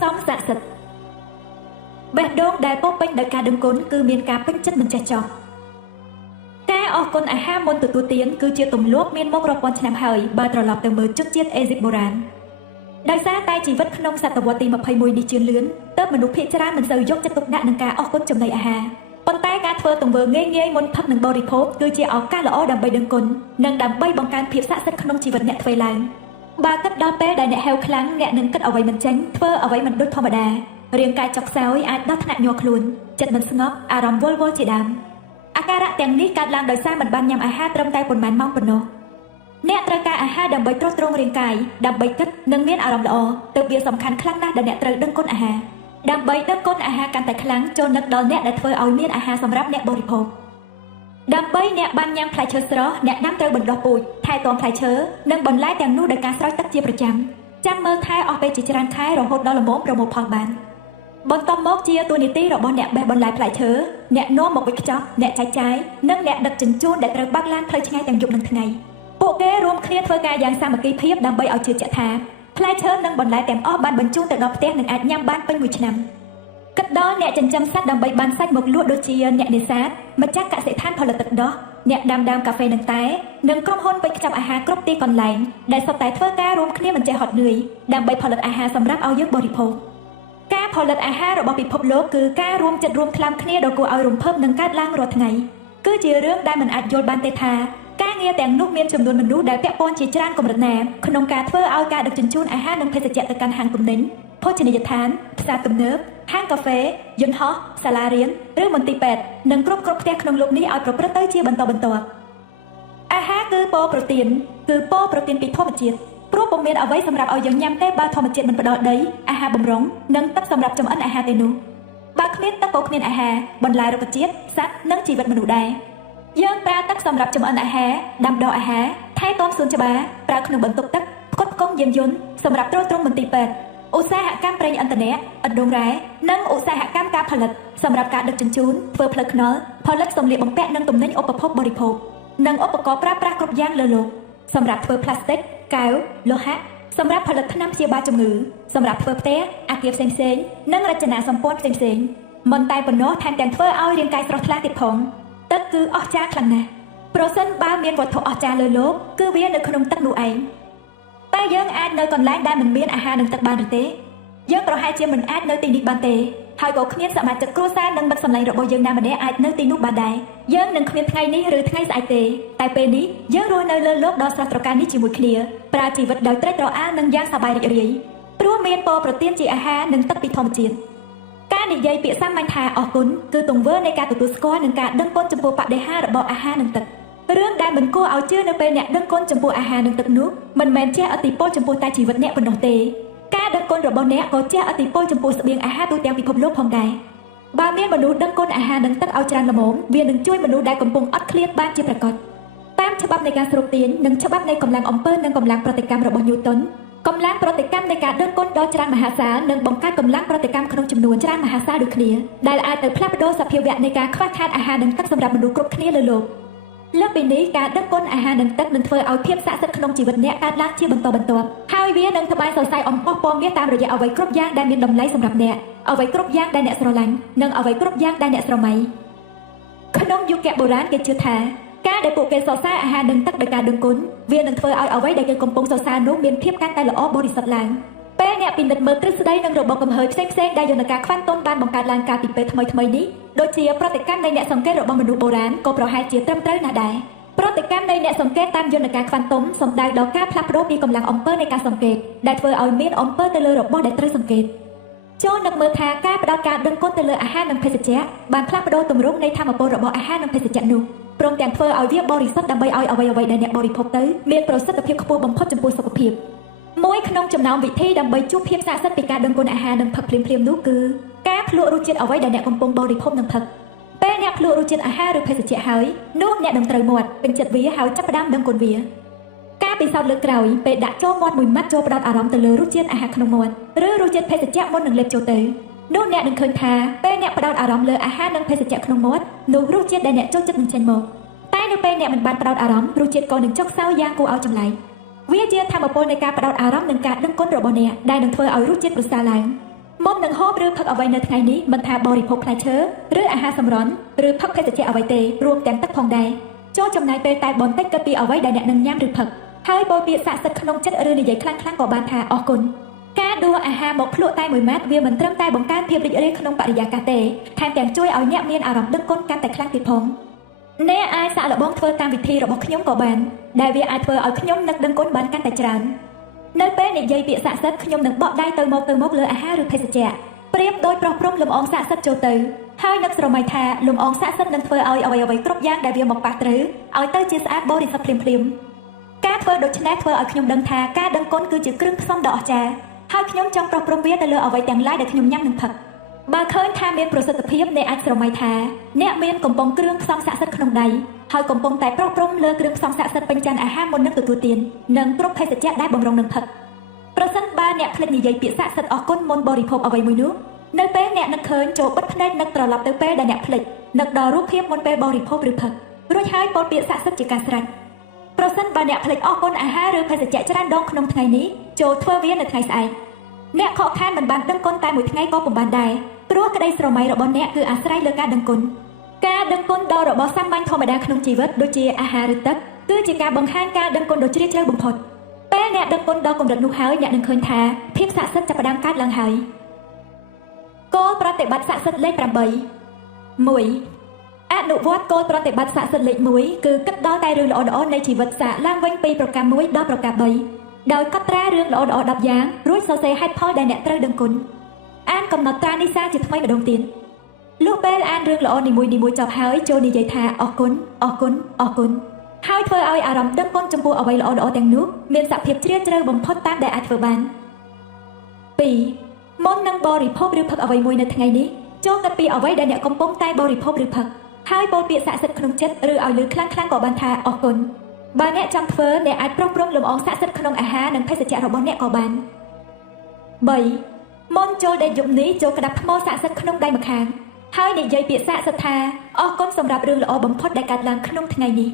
សំស័ក្តិសិទ្ធិបេះដូងដែលពោពេញដោយការដឹងគុណគឺមានការពេញចិត្តមិនចេះចប់ការអរគុណអាហារមុនទទួលទានគឺជាទម្លាប់មានមករាប់ពាន់ឆ្នាំហើយបើត្រឡប់ទៅមើលជនជាតិអេស៊ីបបុរាណដោយសារតែជីវិតក្នុងសតវត្សទី21នេះជឿនលឿនទើបមនុស្សភាគច្រើនមិនសូវយកចិត្តទុកដាក់នឹងការអរគុណចំណីអាហារប៉ុន្តែការធ្វើទង្វើងាយៗមុនផឹកនិងបរិភោគគឺជាឱកាសល្អដើម្បីដឹងគុណនិងដើម្បីបង្កើនភាពស័ក្តិសិទ្ធិក្នុងជីវិតអ្នកធ្វើឡើងបើគិតដល់ពេលដែលអ្នកហេវខ្លាំងអ្នកនឹងគិតអ្វីមិនចេញធ្វើអ្វីមិនដូចធម្មតារាងកាយចុកខ្សោយអាចដល់ថ្នាក់ញ័រខ្លួនចិត្តមិនស្ងប់អារម្មណ៍វល់វល់ជាដើមអាការៈទាំងនេះកើតឡើងដោយសារមិនបានញ៉ាំអាហារត្រឹមតែប៉ុន្មានម៉ោងប៉ុណ្ណោះអ្នកត្រូវការអាហារដើម្បីទ្រទ្រង់រាងកាយដើម្បីគិតនិងមានអារម្មណ៍ល្អទើបវាសំខាន់ខ្លាំងណាស់ដែលអ្នកត្រូវដឹងគុណអាហារដើម្បីដឹងគុណអាហារកាន់តែខ្លាំងចូលនឹកដល់អ្នកដែលធ្វើឲ្យមានអាហារសម្រាប់អ្នកបរិភោគដើម្បីអ្នកបានញ៉ាំផ្លែឈើស្រស់អ្នកដាំត្រូវបណ្ដុះពូជថែទាំផ្លែឈើនិងបន្លែទាំងនោះដោយការស្រោចទឹកជាប្រចាំចាំមើលថែអស់ពេលជាច្រើនខែរហូតដល់ល្មមប្រមូលផលបានបន្ទាប់មកជាតួនាទីរបស់អ្នកបេះបន្លែផ្លែឈើអ្នកនាំមកវេចខ្ចប់អ្នកចែកចាយនិងអ្នកដឹកជញ្ជូនដែលត្រូវបើកឡានផ្លូវឆ្ងាយទាំងយប់និងថ្ងៃពួកគេរួមគ្នាធ្វើការយ៉ាងសាមគ្គីភាពដើម្បីឲ្យជឿជាក់ថាផ្លែឈើនិងបន្លែទាំងអស់បានបញ្ជូនទៅដល់ផ្ទះនិងអាចញ៉ាំបានពេញមួយឆ្នាំគិតដល់អ្នកចិញ្ចឹមសត្វដើម្បីបានសាច់មកលក់ដូចជាអ្នកនេសាទម្ចាស់កសិដ្ឋានផលិតទឹកដោះអ្នកដាំដើមកាហ្វេនិងតែនិងក្រុមហ៊ុនវេចខ្ចប់អាហារគ្រប់ទីកន្លែងដែលសុទ្ធតែធ្វើការរួមគ្នាមិនចេះហត់នឿយដើម្បីផលិតអាហារសម្រាប់ឲ្យយើងបរិភោគការផលិតអាហាររបស់ពិភពលោកគឺការរួមចិត្តរួមថ្លើមគ្នាដ៏គួរឲ្យរំភើបនិងកើតឡើងរាល់ថ្ងៃគឺជារឿងដែលមិនអាចយល់បានទេថាការងារទាំងនោះមានចំនួនមនុស្សដែលពាក់ព័ន្ធជាច្រើនកម្រិតណាក្នុងការធ្វើឲ្យការដឹកជញ្ជូនអាហារនិងភេសជ្ជៈទៅកាន់ហាងទំនិញភោជនីយដ្ឋានផ្សារទំនើបហាងកាហ្វេយន្តហោះសាលារៀនឬមន្ទីរពេទ្យនិងគ្រប់ផ្ទះក្នុងលោកនេះឲ្យប្រព្រឹត្តទៅជាបន្តបន្ទាប់អាហារគឺពណ៌ប្រូតេអ៊ីនពីធម្មជាតិព្រោះពុំមានអ្វីសម្រាប់ឲ្យយើងញ៉ាំទេបើធម្មជាតិមិនផ្ដល់ដីអាហារបម្រុងនិងទឹកសម្រាប់ចម្អិនអាហារទេនោះបើគ្មានទឹកក៏គ្មានអាហារបន្លែរុក្ខជាតិសត្វនិងជីវិតមនុស្សដែរយើងប្រើទឹកសម្រាប់ចម្អិនអាហារដាំដុះអាហារថែទាំសួនច្បារប្រើក្នុងបន្ទប់ទឹកផ្គត់ផ្គង់យានយន្តសម្រាប់ទ្រទ្រង់មន្ទីរពេទ្យឧស្សាហកម្មប្រេងឥន្ធនៈឥន្ធនរ៉ែនិងឧស្សាហកម្មការផលិតសម្រាប់ការដឹកជញ្ជូនធ្វើផ្លូវថ្នល់ផលិតសម្លៀកបំពាក់និងទំនិញឧបភោគបរិភោគនិងឧបករណ៍ប្រើប្រាស់គ្រប់យ៉ាងលើលោកសម្រាប់ធ្វើផ្លាស្ទិកកែវលោហៈសម្រាប់ផលិតថ្នាំព្យាបាលជំងឺសម្រាប់ធ្វើផ្ទះអគារផ្សេងៗនិងរចនាសម្ព័ន្ធផ្សេងៗមិនតែប៉ុណ្ណោះថែមទាំងធ្វើឲ្យរាងកាយស្រស់ថ្លាទៀតផងទឹកគឺអស្ចារ្យខ្លាំងណាស់ប្រសិនបើមានវត្ថុអស្ចារ្យលើលោកគឺវានៅក្នុងទឹកនោះឯងតែយើងអាចនៅកន្លែងដែលមិនមានអាហារនិងទឹកបានឬទេយើងប្រហែលជាមិនអាចនៅទីនេះបានទេហើយក៏គ្មានសមាជិកគ្រួសារនិងមិត្តសម្លេងរបស់យើងណាម្នាក់អាចនៅទីនោះបានដែរយើងនឹងគ្មានថ្ងៃនេះឬថ្ងៃស្អែកទេតែពេលនេះយើងរស់នៅលើលោកដ៏ស្រស់ត្រកាលនេះជាមួយគ្នាប្រើជីវិតដោយត្រេកត្រអាលនិងយ៉ាងសប្បាយរីករាយព្រោះមានពរប្រទានជាអាហារនិងទឹកពីធម្មជាតិការនិយាយពាក្យសាមញ្ញថាអរគុណគឺទង្វើនៃការទទួលស្គាល់និងការដឹងគុណចំពោះបដិហាររបស់អាហារនិងទឹករឿងដែលមិនគួរឲ្យជឿនៅពេលអ្នកដឹងគុណចំពោះអាហារនិងទឹកនោះមិនមែនជះឥទ្ធិពលចំពោះតែជីវិតអ្នកប៉ុណ្ណោះទេការដឹងគុណរបស់អ្នកក៏ជះឥទ្ធិពលចំពោះស្បៀងអាហារទូទាំងពិភពលោកផងដែរបើមានមនុស្សដឹងគុណអាហារនិងទឹកឲ្យច្រើនល្មមវានឹងជួយមនុស្សដែលកំពុងអត់ឃ្លានបានជាប្រកបតាមច្បាប់នៃការស្រូបទាញនិងច្បាប់នៃកម្លាំងអំពើនិងកម្លាំងប្រតិកម្មរបស់ញូតុនកម្លាំងប្រតិកម្មនៃការដឹងគុណដ៏ច្រើនមហាសាលនិងបង្កើតកម្លាំងប្រតិកម្មក្នុងចំនួនច្រើនមហាសាលដូចគ្នាដែលអាចទៅផ្លាស់ប្ដូរសភាវៈនៃការខ្វះខាតអាហារនិងទឹកសម្រាប់មនុស្សគ្រប់គ្នាលើលោកលើសពីនេះការដឹងគុណអាហារនិងទឹកនឹងធ្វើឲ្យភាពស័ក្តិសិទ្ធិក្នុងជីវិតអ្នកកើតឡើងជាបន្តបន្ទាប់ហើយវានឹងត្បាញសរសៃអំបោះពណ៌មាសតាមរយៈអ្វីគ្រប់យ៉ាងដែលមានតម្លៃសម្រាប់អ្នកអ្វីគ្រប់យ៉ាងដែលអ្នកស្រឡាញ់និងអ្វីគ្រប់យ៉ាងដែលអ្នកស្រមៃក្នុងយុគបុរាណគេជឿថាការដែលពួកគេសរសើរអាហារនិងទឹកដោយការដឹងគុណវានឹងធ្វើឲ្យអ្វីដែលគេកំពុងសរសើរនោះមានភាពកាន់តែល្អបរិសុទ្ធឡើងពេលអ្នកពិនិត្យមើលទ្រឹស្ដីនិងរបបកំហើញផ្សេងៗដែលយន្តការខ្វាន់តុនបានបង្កើតឡើងកាលពីពេលថ្មីៗនេះដូចជាប្រតិកម្មនៃអ្នកសង្កេតរបស់មនុស្សបុរាណក៏ប្រហែលជាត្រឹមត្រូវណាស់ដែរប្រតិកម្មនៃអ្នកសង្កេតតាមយន្តការខ្វាន់តុនសំដៅដល់ការផ្លាស់ប្ដូរពីកម្លាំងអំពើនៃការសង្កេតដែលធ្វើឲ្យមានអំពើទៅលើរបស់ដែលត្រូវសង្កេតចូលនឹកមើលថាការផ្ដោតការដឹងគុណទៅលើអាហារនិងភេសជ្ជៈបានផ្លាស់ប្ដូរទម្រង់នៃធម៌ពលរបស់អាហារនិងភេសជ្ជៈនោះព្រមទាំងធ្វើឲ្យវាបរិសុទ្ធដើម្បីឲ្យអ្វីៗដែលអ្នកបរិភោគទៅមានប្រសិទ្ធភាពខ្ពស់បំផុតចំពោះសុខភាពមួយក្នុងចំណោមវិធីដើម្បីជួបភាពស័ក្តិសិទ្ធិពីការដឹងគុណអាហារនិងផឹកភ្លាមៗនោះគឺការភ្លក់រសជាតិអ្វីដែលអ្នកកំពុងបរិភោគនិងផឹកពេលអ្នកភ្លក់រសជាតិអាហារឬភេសជ្ជៈហើយនោះអ្នកនឹងត្រូវមាត់ពេញចិត្តវាហើយចាប់ផ្ដើមដឹងគុណវាការពិសោធន៍លើកក្រោយពេលដាក់ចូលមាត់មួយម៉ាត់ចូលផ្ដោតអារម្មណ៍ទៅលើរសជាតិអាហារក្នុងមាត់ឬរសជាតិភេសជ្ជៈមុននឹងលេបចូលទៅនោះអ្នកនឹងឃើញថាពេលអ្នកផ្ដោតអារម្មណ៍លើអាហារនិងភេសជ្ជៈក្នុងមាត់នោះរសជាតិដែលអ្នកចូលចិត្តនឹងចេញមកតែនៅពេលអ្នកមិនបានផ្ដោតអារម្មណ៍រសជាតិក៏នឹងចុះខ្សោយយ៉ាងគួរឲ្យចម្លែកវាជាធម៌ពលនៃការផ្ដោតអារម្មណ៍និងការដឹងគុណរបស់អ្នកដែលនឹងធ្វើឲ្យរសជាតិប្រសើរឡើង មុននឹងហូបឬផឹកអ្វីនៅថ្ងៃនេះមិនថាបរិភោគផ្លែឈើឬអាហារសម្រន់ឬផឹកភេសជ្ជៈអ្វីទេរួមទាំងទឹកផងដែរចូលចំណាយពេលតែបន្តិចគិតពីអ្វីដែលអ្នកនឹងញ៉ាំឬផឹកហើយពោលពាក្យស័ក្តិសិទ្ធិក្នុងចិត្តឬនិយាយខ្លាំងៗក៏បានថាអរគុណការដួសអាហារមកភ្លក់តែមួយម៉ាត់វាមិនត្រឹមតែបង្កើនភាពរីករាយក្នុងបរិយាកាសទេថែមទាំងជួយឲ្យអ្នកមានអារម្មណ៍ដឹងគុណកាន់តែខ្លាំងទៀតផងអ្នកអាចសាកល្បងធ្វើតាមវិធីរបស់ខ្ញុំក៏បានដែលវាអាចធ្វើឲ្យខ្ញុំនឹកដឹងគុណបានកាន់តែច្រើននៅពេលនិយាយពាក្យស័ក្តិសិទ្ធិខ្ញុំនឹងបកដៃទៅមកលើអាហារឬភេសជ្ជៈប្រៀបដូចប្រោះព្រំលំអងស័ក្តិសិទ្ធិចូលទៅហើយនឹកស្រមៃថាលំអងស័ក្តិសិទ្ធិនឹងធ្វើឲ្យអ្វីៗគ្រប់យ៉ាងដែលវាមកប៉ះត្រូវឲ្យទៅជាស្អាតបរិសុទ្ធភ្លាមការធ្វើដូច្នេះធ្វើឲ្យខ្ញុំដឹងថាការដឹងគុណគឺជាគ្រឿងផ្សំដ៏អស្ចារ្យហើយខ្ញុំចង់ប្រោះព្រំវាទៅលើអ្វីទាំងឡាយដែលខ្ញុំញ៉ាំនិងផឹកបើឃើញថាមានប្រសិទ្ធភាពអ្នកអាចស្រមៃថាអ្នកមានកំប៉ុងគ្រឿងផ្សំស័ក្តិសិទ្ធិក្នុងដៃហើយកំពុងតែប្រោះព្រំលើគ្រឿងផ្សំស័ក្តិសិទ្ធិពេញចានអាហារមុននឹងទទួលទាននិងគ្រប់ភេសជ្ជៈដែលបំរុងនឹងផឹកប្រសិនបើអ្នកភ្លេចនិយាយពាក្យស័ក្តិសិទ្ធិអរគុណមុនបរិភោគអ្វីមួយនោះនៅពេលអ្នកនឹកឃើញចូលបិទភ្នែកនឹកត្រឡប់ទៅពេលដែលអ្នកភ្លេចនឹកដល់រូបភាពមុនពេលបរិភោគឬផឹករួចហើយពោលពាក្យស័ក្តិសិទ្ធិជាការស្រេចប្រសិនបើអ្នកភ្លេចអរគុណអាហារឬភេសជ្ជៈច្រើនដងក្នុងថ្ងៃនេះចូលធ្វើវានៅថ្ងៃស្អែកអ្នកខកខានមិនបានដឹងគុណតែមួយថ្ងៃក៏ពុំបានដែរព្រោះក្តីស្រមៃរបស់អ្នកគឺអាស្រ័យលើការដឹងគុណការដឹងគុណដល់របស់សាមញ្ញធម្មតាក្នុងជីវិតដូចជាអាហារឬទឹកគឺជាការបង្ហាញការដឹងគុណដ៏ជ្រាលជ្រៅបំផុតពេលអ្នកដឹងគុណដល់កម្រិតនោះហើយអ្នកនឹងឃើញថាភាពស័ក្តិសិទ្ធិចាប់ផ្ដើមកើតឡើងហើយគោលប្រតិបត្តិស័ក្តិសិទ្ធិលេខ8 1អនុវត្តគោលប្រតិបត្តិស័ក្តិសិទ្ធិលេខ1គឺគិតដល់តែរឿងល្អៗនៃជីវិតសាកឡើងវិញពីប្រការ1ដល់ប្រការ3ដោយកត់ត្រារឿងល្អៗ10យ៉ាងរួចសរសេរហេតុផលដែលអ្នកត្រូវដឹងគុណអានកំណត់ត្រានេះសារជាថ្មីម្ដងទៀតលុះពេលអានរឿងល្អនីមួយៗចប់ហើយចូលនិយាយថាអរគុណអរគុណអរគុណហើយធ្វើឲ្យអារម្មណ៍ដឹងគុណចំពោះអ្វីល្អៗទាំងនោះមានសភាពជ្រាលជ្រៅបំផុតតាមដែលអាចធ្វើបាន2មុននឹងបរិភោគឬផឹកអ្វីមួយនៅថ្ងៃនេះចូលគិតពីអ្វីដែលអ្នកកំពុងតែបរិភោគឬផឹកហើយពោលពាក្យស័ក្តិសិទ្ធិក្នុងចិត្តឬឲ្យលឺខ្លាំងៗក៏បានថាអរគុណបើអ្នកចង់ធ្វើអ្នកអាចប្រោះព្រំលំអងស័ក្តិសិទ្ធិក្នុងអាហារនិងភេសជ្ជៈរបស់អ្នកក៏បាន3មុនចូលដេកយប់នេះចូលក្តាប់ថ្មស័ក្តិសិទ្ធិក្នុងដៃម្ខាងហើយនិយាយពាក្យស័ក្តិសិទ្ធិថាអរគុណសម្រាប់រឿងល្អបំផុតដែលកើតឡើងក្នុងថ្ងៃនេះ